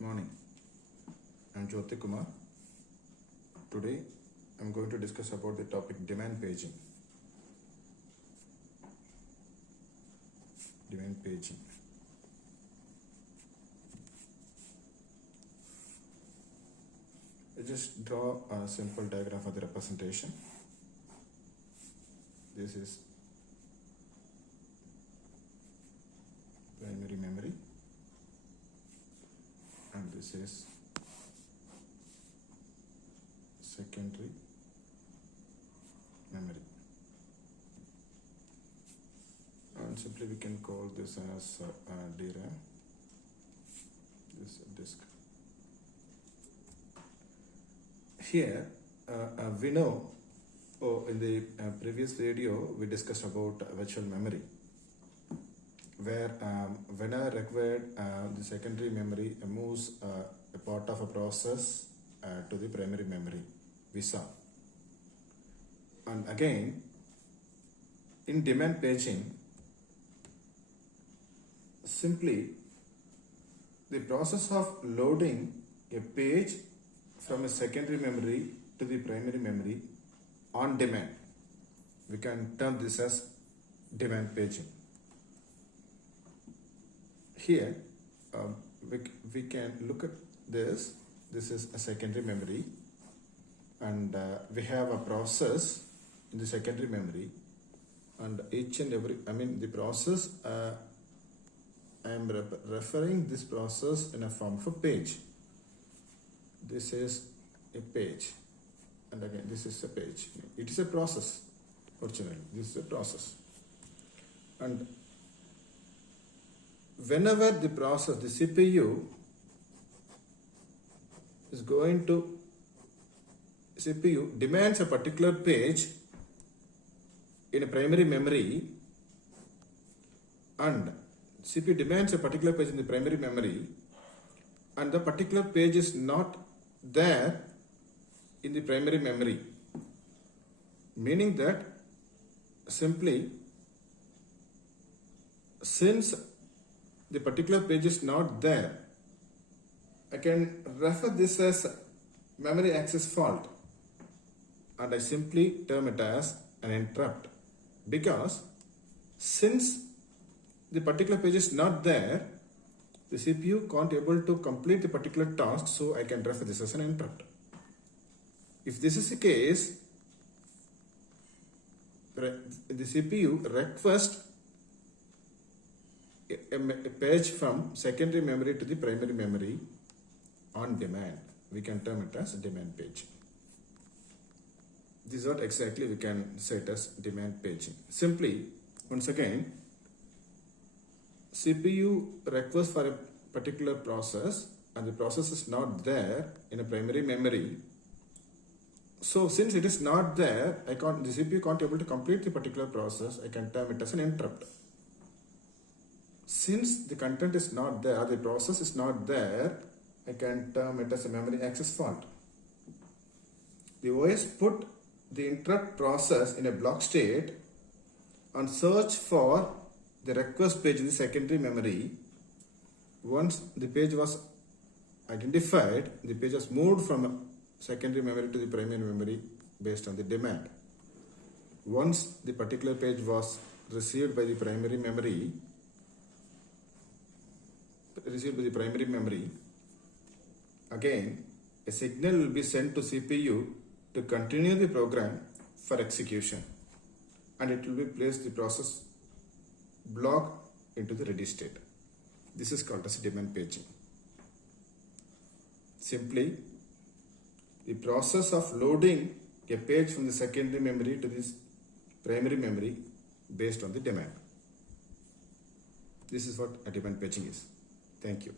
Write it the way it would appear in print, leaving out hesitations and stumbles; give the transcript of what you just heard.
Good morning. I'm Jyoti Kumar. Today I'm going to discuss about the topic demand paging. Demand paging. I just draw a simple diagram for the representation. This is primary memory and this is secondary memory, and simply we can call this as DRAM. This disk. Here we know in the previous video we discussed about virtual memory, where whenever required the secondary memory moves a part of a process to the primary memory, we saw. And again, in demand paging, simply the process of loading a page from a secondary memory to the primary memory on demand, we can term this as demand paging. Here we can look at this. This is a secondary memory, and we have a process in the secondary memory, and each and every, the process, I am referring this process in a form of a page. This is a page, and again this is a page. It is a process originally. This is a process, and whenever the process, the CPU is going to, CPU demands a particular page in a primary memory, and CPU demands a particular page in the primary memory, and the particular page is not there in the primary memory, meaning that simply, since the particular page is not there, I can refer this as memory access fault, and I simply term it as an interrupt, because since the particular page is not there, the CPU can't able to complete the particular task, so I can refer this as an interrupt. If this is the case, the CPU requests a page from secondary memory to the primary memory on demand. We can term it as demand paging. This is what exactly we can say it as demand paging. Simply, once again, CPU requests for a particular process and the process is not there in a primary memory. So since it is not there, the CPU can't able to complete the particular process. I can term it as an interrupt. Since the content is not there, the process is not there, I can term it as a memory access fault. The OS put the interrupt process in a block state and search for the request page in the secondary memory. Once the page was identified, the page was moved from secondary memory to the primary memory based on the demand. Once the particular page was received by the primary memory, again a signal will be sent to CPU to continue the program for execution, and it will be placed the process block into the ready state. This is called as demand paging. Simply, the process of loading a page from the secondary memory to this primary memory based on the demand. This is what a demand paging is. Thank you.